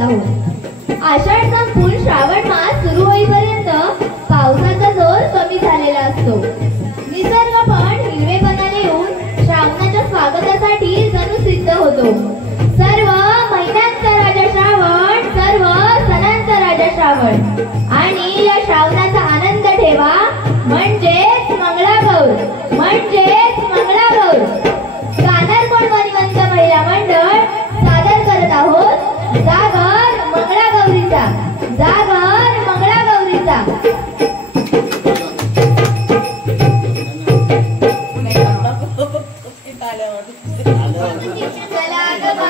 करत आहोत. आषाढ संपून श्रावण मास सुरू होईपर्यंत पावसाचा जोर कमी झालेला असतो. निसर्ग पण हिरवेपणाने येऊन श्रावणाच्या स्वागतासाठी जणू सिद्ध होतो. सर्व महिन्यांचा राजा श्रावण, सर्व सणांचा राजा श्रावण, आणि या श्रावणाचा आनंद ठेवा म्हणजेच मंगळागौर, म्हणजेच मंगळागौर. कानरकोण वनिवंत महिला मंडळ सादर करत आहोत जागर मंगळागौरीचा, जागर मंगळागौरीचा. चला ग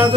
नाच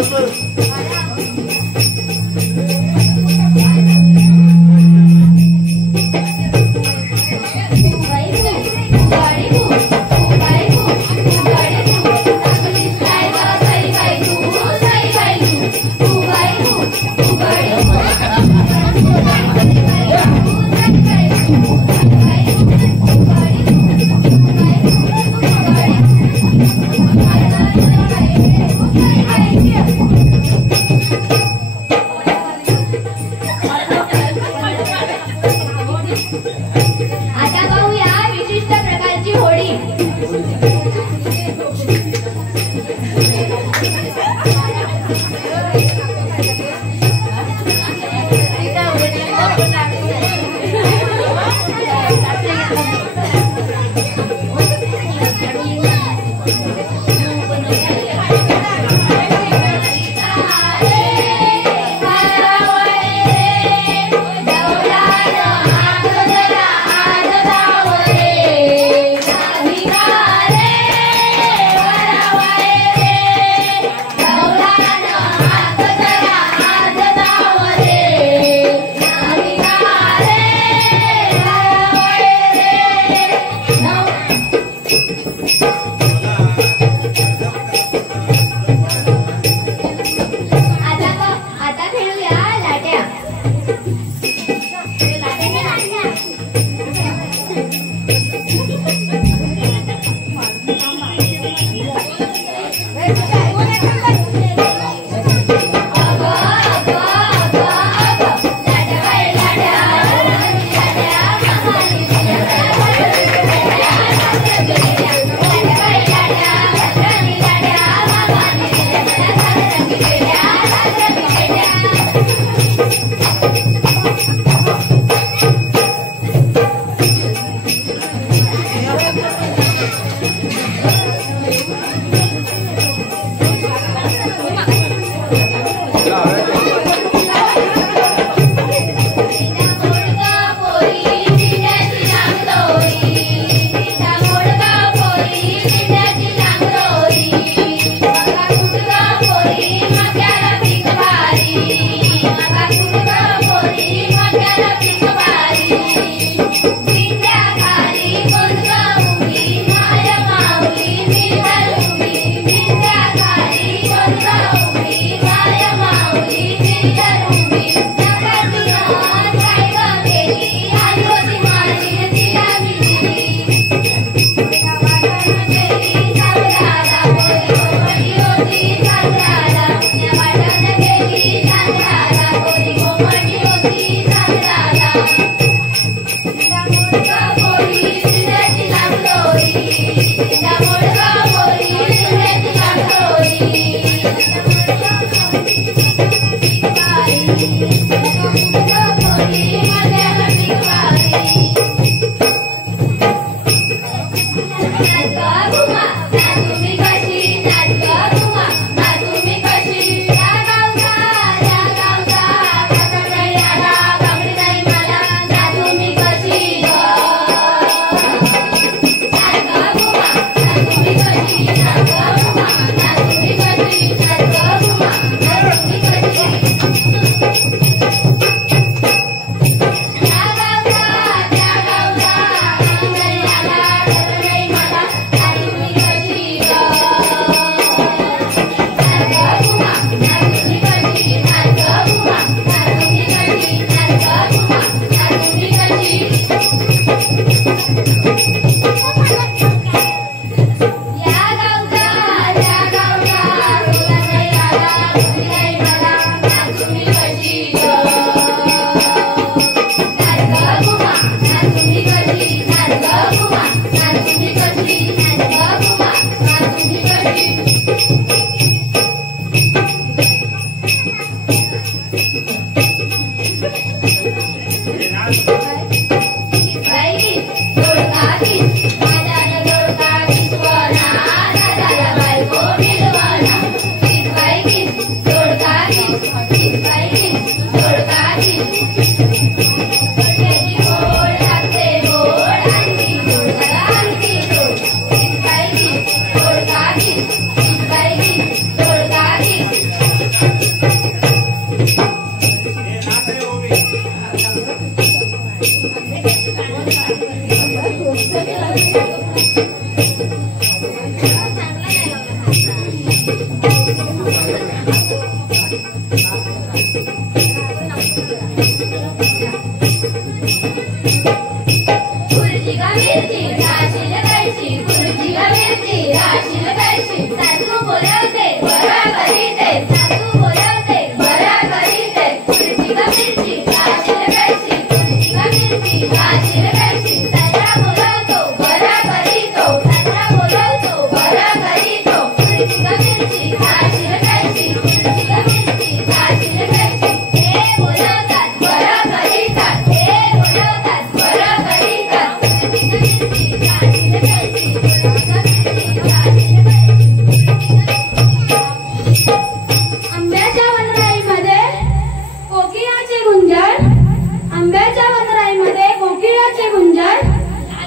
ग घुमा नाच तुम्ही कशी नाच ग घुमा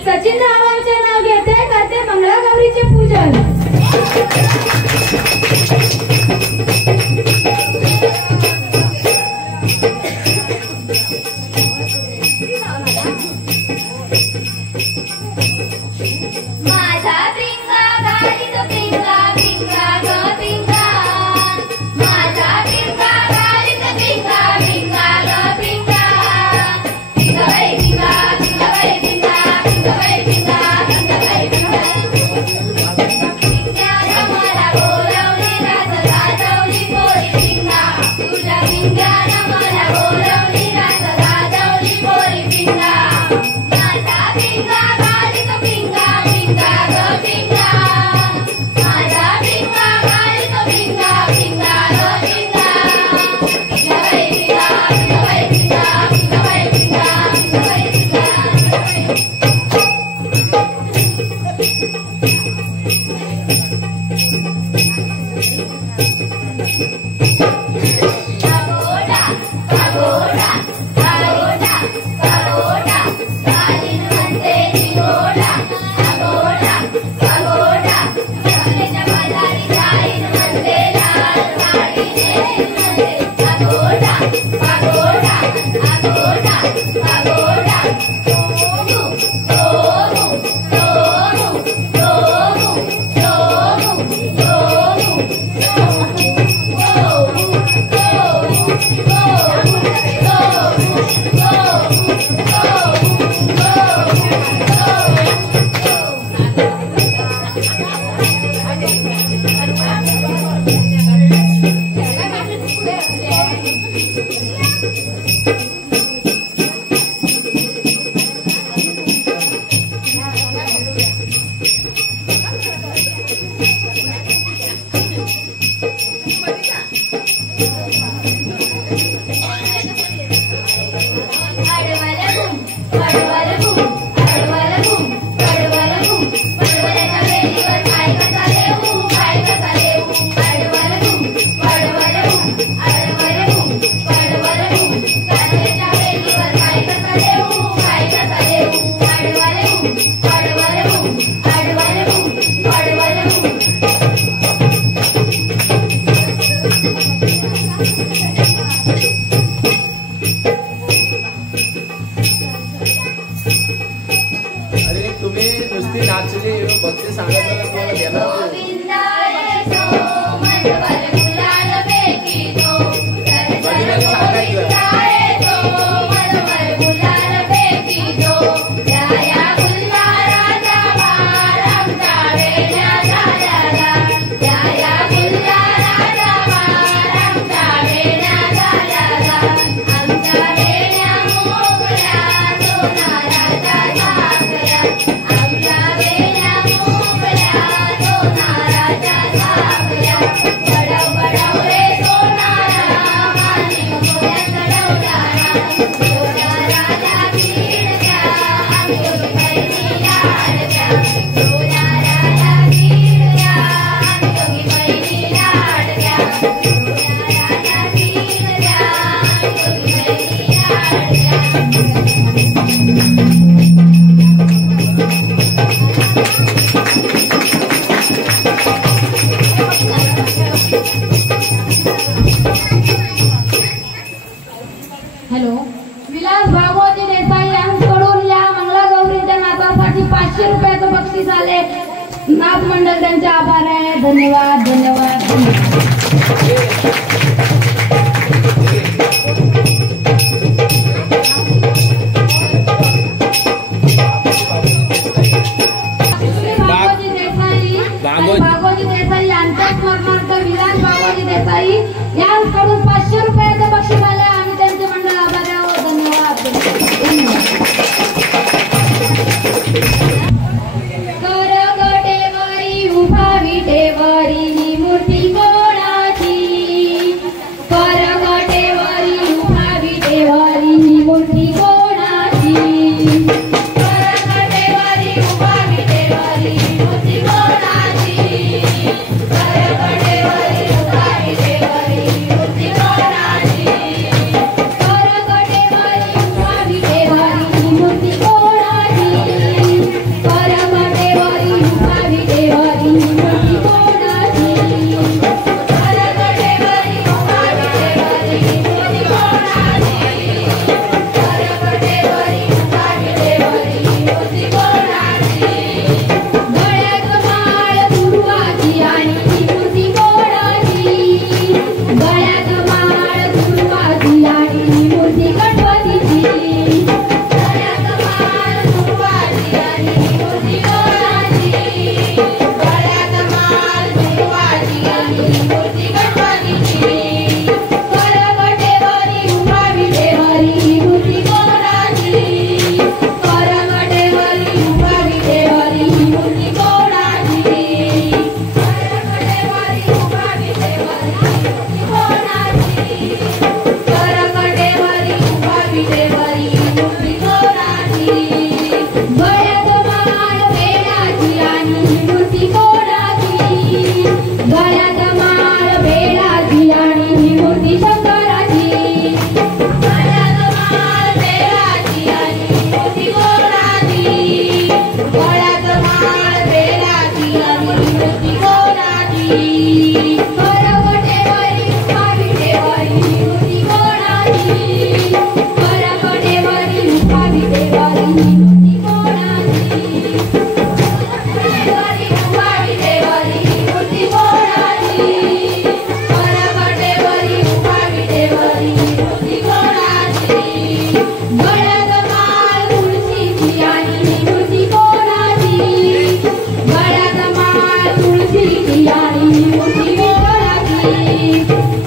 सचिन रावांचे नाव घेते करते मंगळागौरीचे पूजन। माझा पिंगा घाली तो पिंगा पिंगा ग पिंगा, माझा पिंगा घाली तो पिंगा पिंगा ग पिंगा, पिंगा बाई पिंगा पिंगा बाई पिंगा पिंगा बाई पिंगा पिंगा बाई पिंगा, पिंग्यानं मला बोलावली रात गाजवली पोरी पिंगा, तुझ्या पिंग्यानं मला बोलावली रात गाजवली पोरी पिंगा, माझा पिंगा घाली तो पिंगा पिंगा ग पिंगा, माझा पिंगा घाली तो पिंगा पिंगा ग पिंगा, पिंगा बाई पिंगा पिंगा बाई पिंगा पिंगा बाई पिंगा पिंगा बाई पिंगा। Pagoda, pagoda, pagoda, pagoda, कालीन म्हणते निगोडा, pagoda, pagoda, कमलेच्या बाजारी जाईन म्हणते लाल साडी नेसीन म्हणते, pagoda, pagoda, pagoda, pagoda, Sonu, Sonu, Sonu, Sonu, Sonu, अरे तुम्ही नुसती नाचली भक्ती सांगितलं कोण घेणार हॅलो, विलास भागवती देसाई यांकडून या मंगळागौरीच्या नाचासाठी 500 रुपयाचं बक्षीस आले। नाथ मंडळ त्यांचे आभार आहे। धन्यवाद धन्यवाद धन्यवाद। भागोजी देसाई आणि भागोजी देसाई यांच्या स्मरणार्थ विलास भागोजी देसाई यांकडून 500 रुपयाचं बक्षीस आलं. आम्ही त्यांचे मंडळ आभारी आहोत. धन्यवाद. करगटेवरी उभा विटेवरी ही मूर्ती कोणाची? करगटेवरी उभा विटेवरी ही मूर्ती कोणाची? करगटेवरी उभा विटेवरी ही मूर्ती कोणाची? करगटेवरी उभा विटेवरी ही मूर्ती कोणाची? करगटेवरी उभा विटेवरी ही मूर्ती कोणाची? करगटेवरी उभा विटेवरी ही मूर्ती कोणाची? करगटेवरी उभा विटेवरी ही मूर्ती कोणाची? करगटेवरी उभा विटेवरी ही मूर्ती कोणाची? गळ्यात माळ दुर्वाची आणि ही मूर्ती कोणाची? गळ्यात माळ दुर्वाची आणि ही मूर्ती गणपतीची. गळ्यात माळ दुर्वाची आणि ही मूर्ती कोणाची? गळ्यात माळ दुर्वाची आणि ही मूर्ती गणपतीची. करगटेवरी उभा विटेवरी ही मूर्ती कोणाची? करगटेवरी उभा विटेवरी ही मूर्ती कोणाची? करगटेवरी उभा विटेवरी ही मूर्ती कोणाची? करगटेवरी उभा विटेवरी ही मूर्ती कोणाची? गळ्यात माळ बेलाची आणि ही मूर्ती कोणाची? गळ्यात माळ बेलाची आणि ही मूर्ती शंकराची. गळ्यात माळ बेलाची आणि ही मूर्ती कोणाची? गळ्यात माळ बेलाची आणि ही मूर्ती कोणाची? करगटेवरी उभा विटेवरी ही मूर्ती कोणाची? करगटेवरी उभा विटेवरी ही मूर्ती कोणाची? करगटेवरी उभा विटेवरी ही मूर्ती कोणाची? करगटेवरी उभा विटेवरी ही मूर्ती कोणाची? गळ्यात माळ तुळशीची आणि ही मूर्ती कोणाची? गळ्यात माळ तुळशीची आणि ही मूर्ती कोणाची?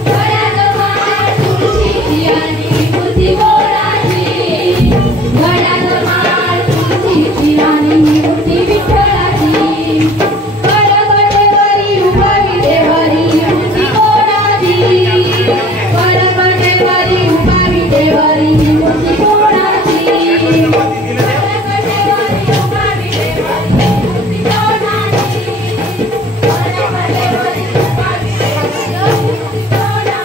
गळ्यात माळ तुळशीची आणि ही मूर्ती कोणाची? गळ्यात माळ तुळशीची आणि ही मूर्ती विठ्ठलाची. करगटेवरी उभा विटेवरी ही मूर्ती कोणाची? करगटेवरी उभा विटेवरी ही मूर्ती कोणाची? करगटेवरी उभा विटेवरी ही मूर्ती कोणाची? करगटेवरी उभा विटेवरी ही मूर्ती कोणाची?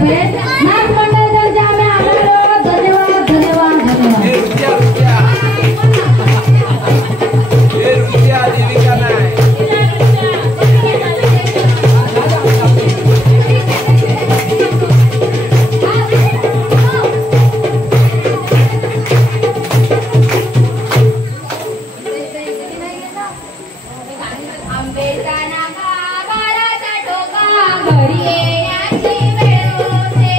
भेट नाच मंडळ त्यांचे आम्ही आभार आहोत. धन्यवाद धन्यवाद धन्यवाद. हे रुपया देविका नाही. आंबेचा नाका बाराचा ठोका घरी येण्याची वेळ होते.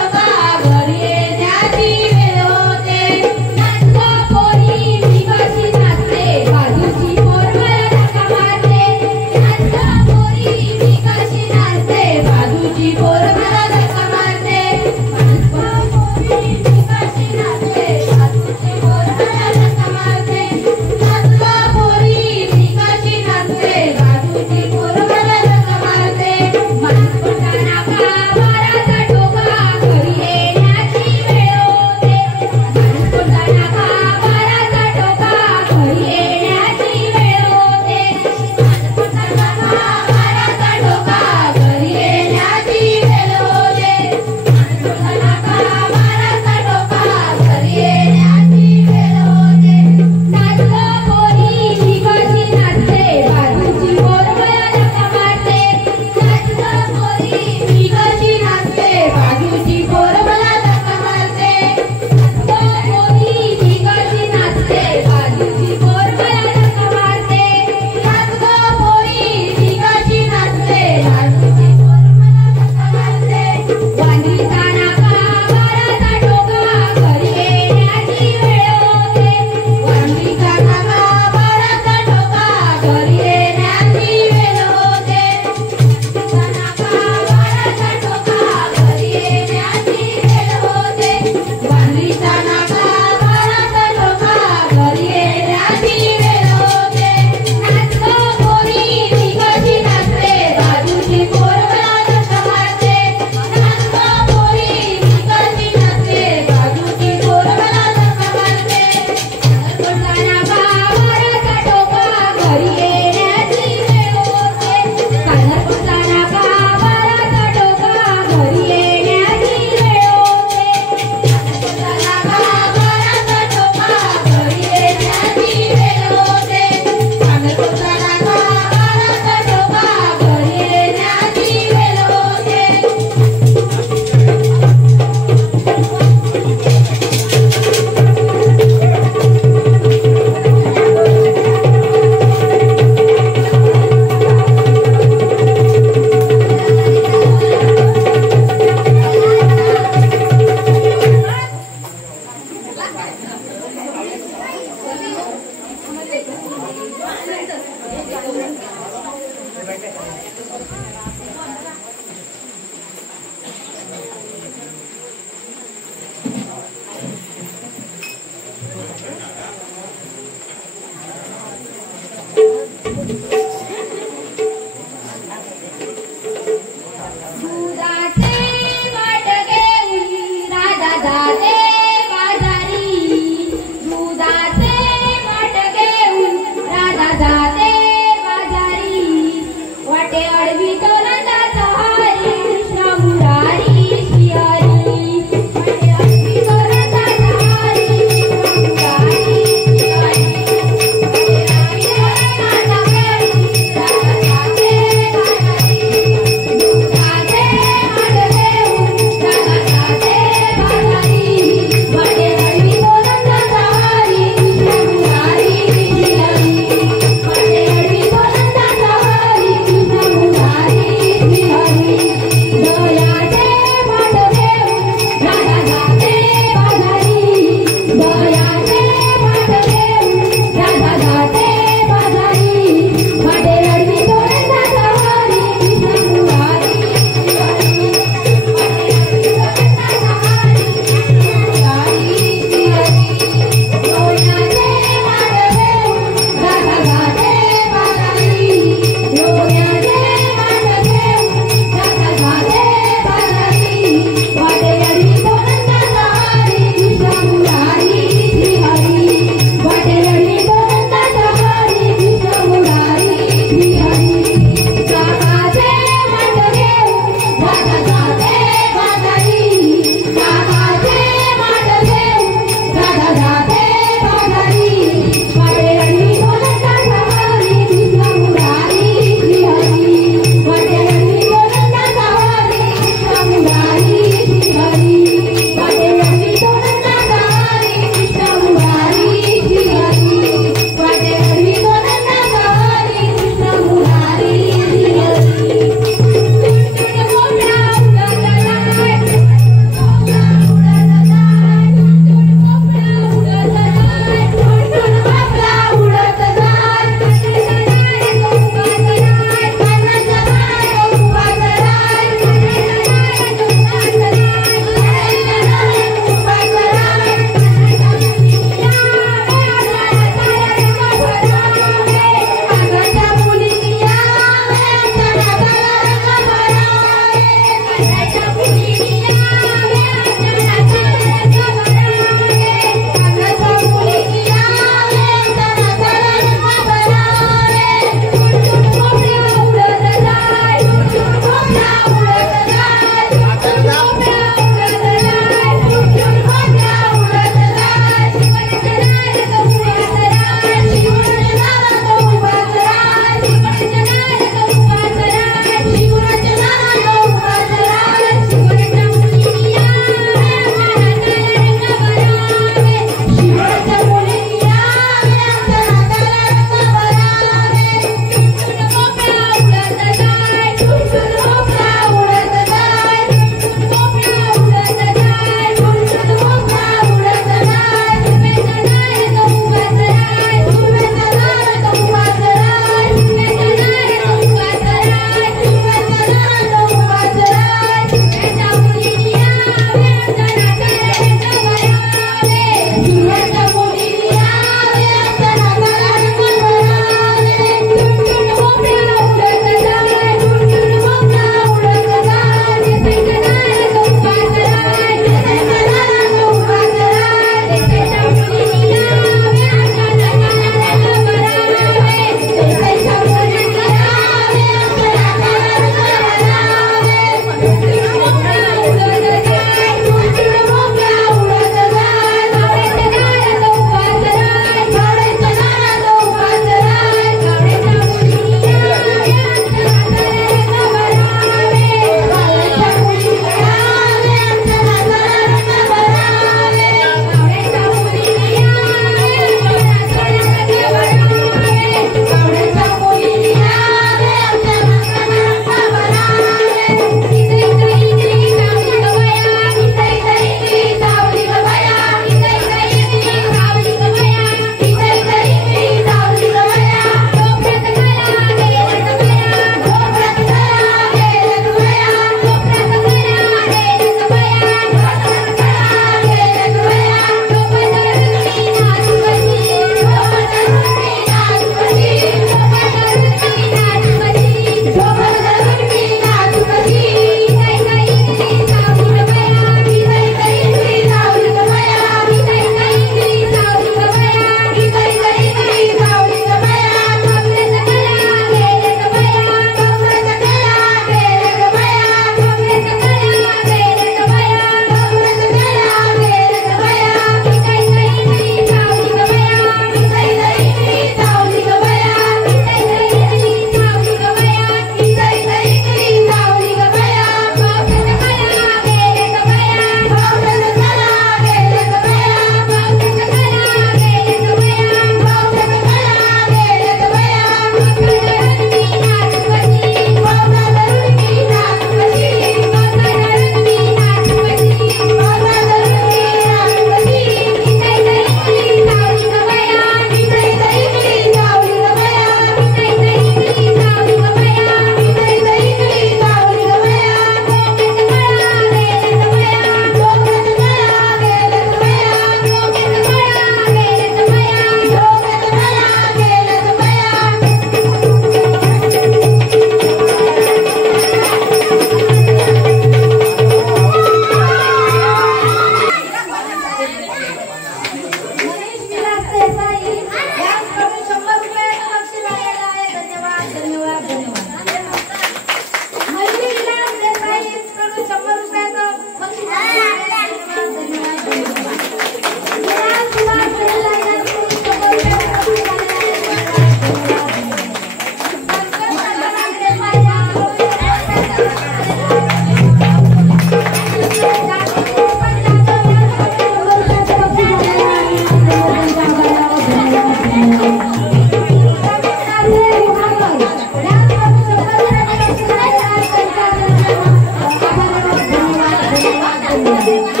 Thank you.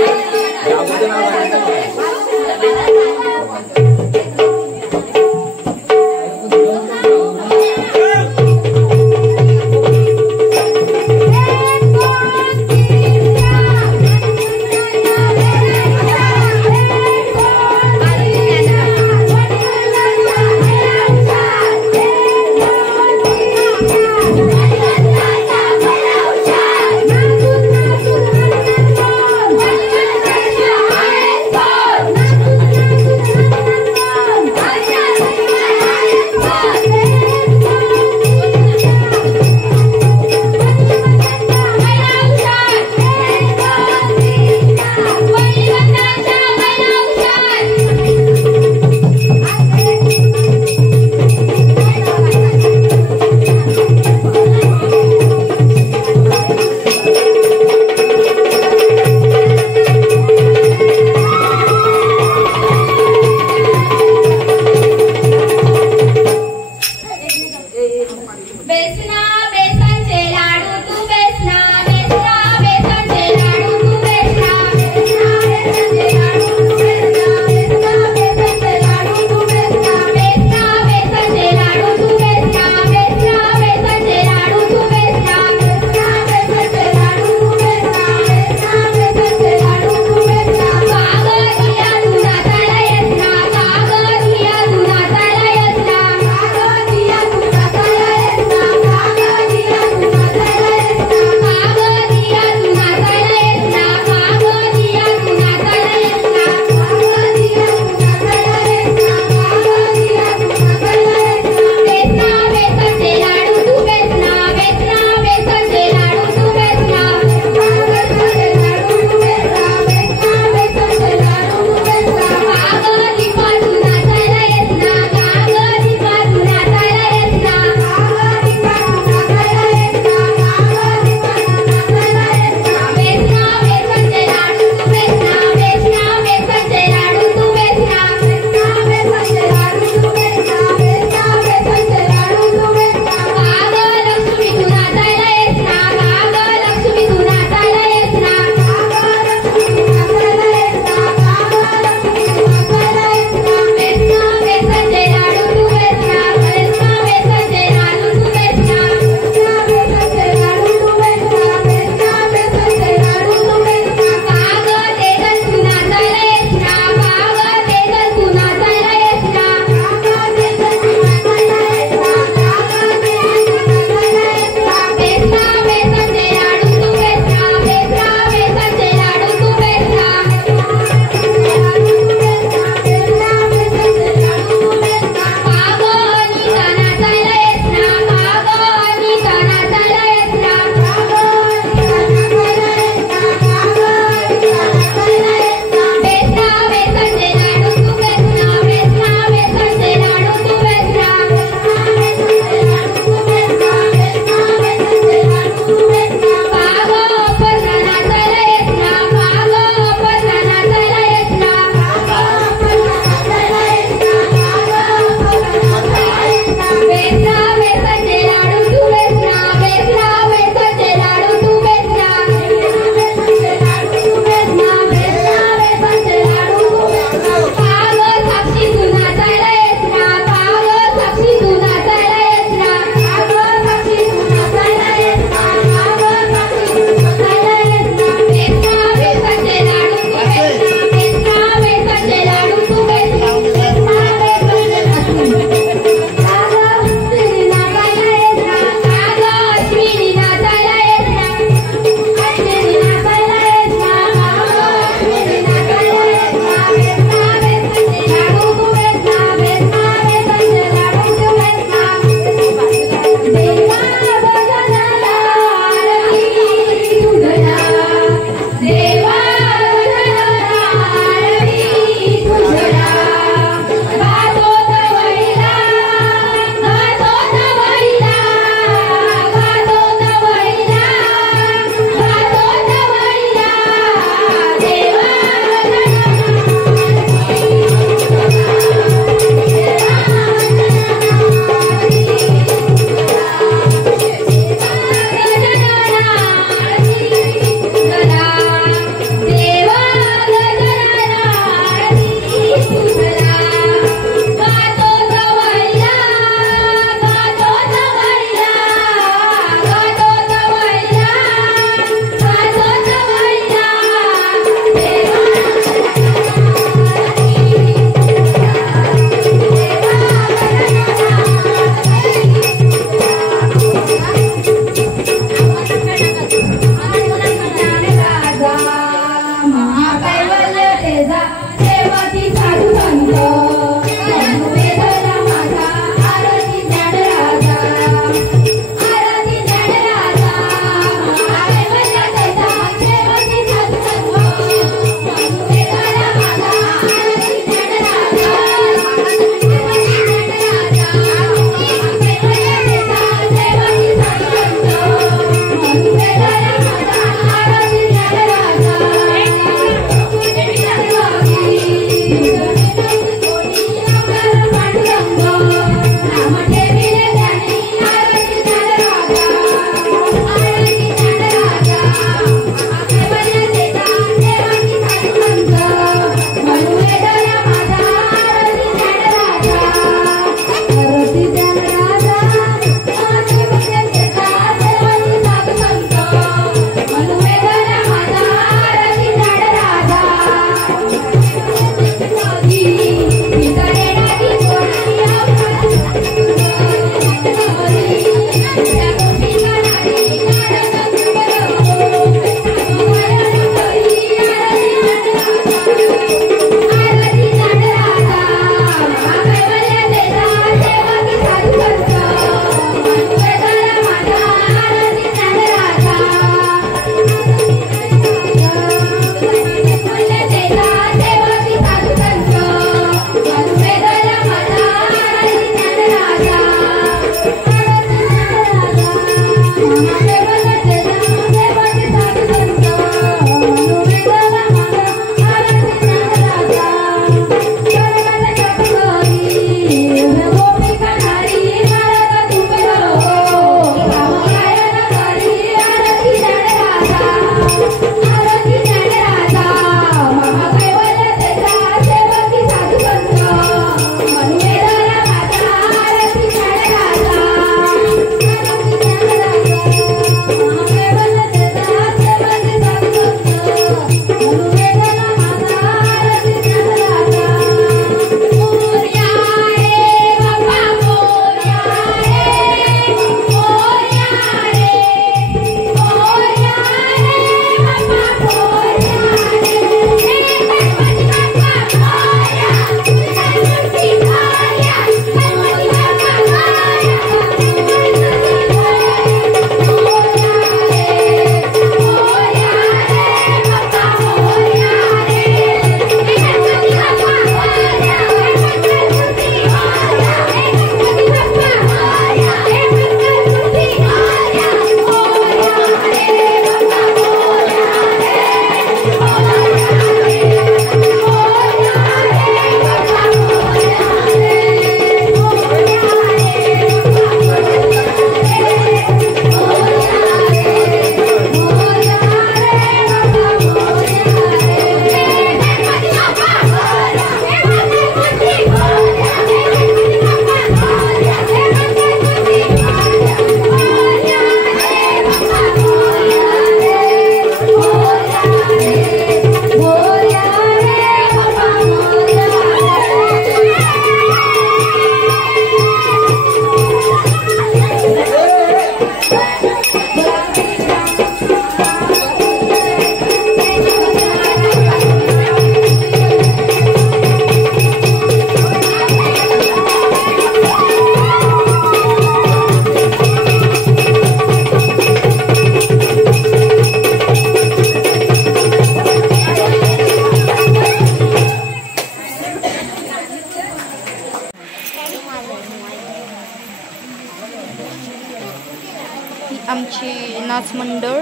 आमची नाच मंडळ,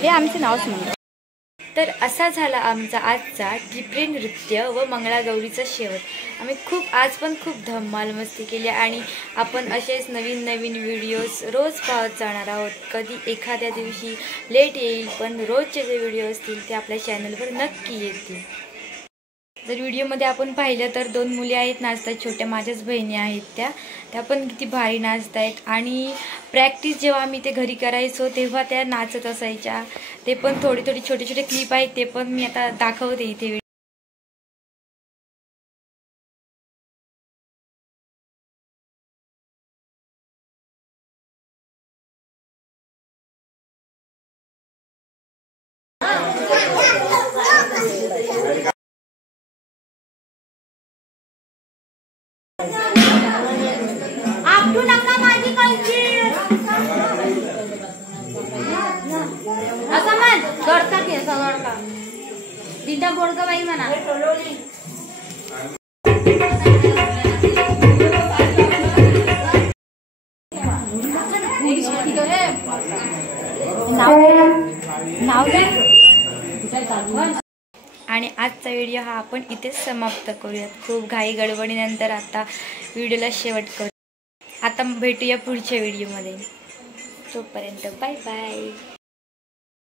हे आमचे नाच मंडळ. तर असा झाला आमचा आजचा टिपरे नृत्य व मंगळागौरीचा शेवट. आम्ही आज पण खूप धमाल मस्ती केली आणि आपण असेच नवीन नवीन व्हिडिओज रोज पाहत जाणार आहोत. कधी एखाद्या दिवशी लेट येईल, पण रोजचे जे व्हिडिओ असतील ते आपल्या चॅनलवर नक्की येतील. जर व्हिडिओमध्ये आपण पाहिलं तर 2 मुली आहेत नाचतात, छोट्या माझ्याच बहिणी आहेत त्या पण किती भारी नाचत आहेत. आणि प्रॅक्टिस जेव्हा आम्ही ते घरी करायचो तेव्हा त्या नाचत असायच्या. ते पण थोडे छोटे क्लिप आहेत, ते पण मी आता दाखवते इथे. आपटू नका माझी कलची. असं म्हण, गडका केस गडका दिदा बोडका बाई म्हणा. आणि आजचा व्हिडिओ हा आपण इथेच समाप्त करूयात. खूप घाई गडबडीनंतर आता व्हिडिओला शेवट करू. आता भेटूया पुढच्या व्हिडिओमध्ये. तोपर्यंत बाय बाय.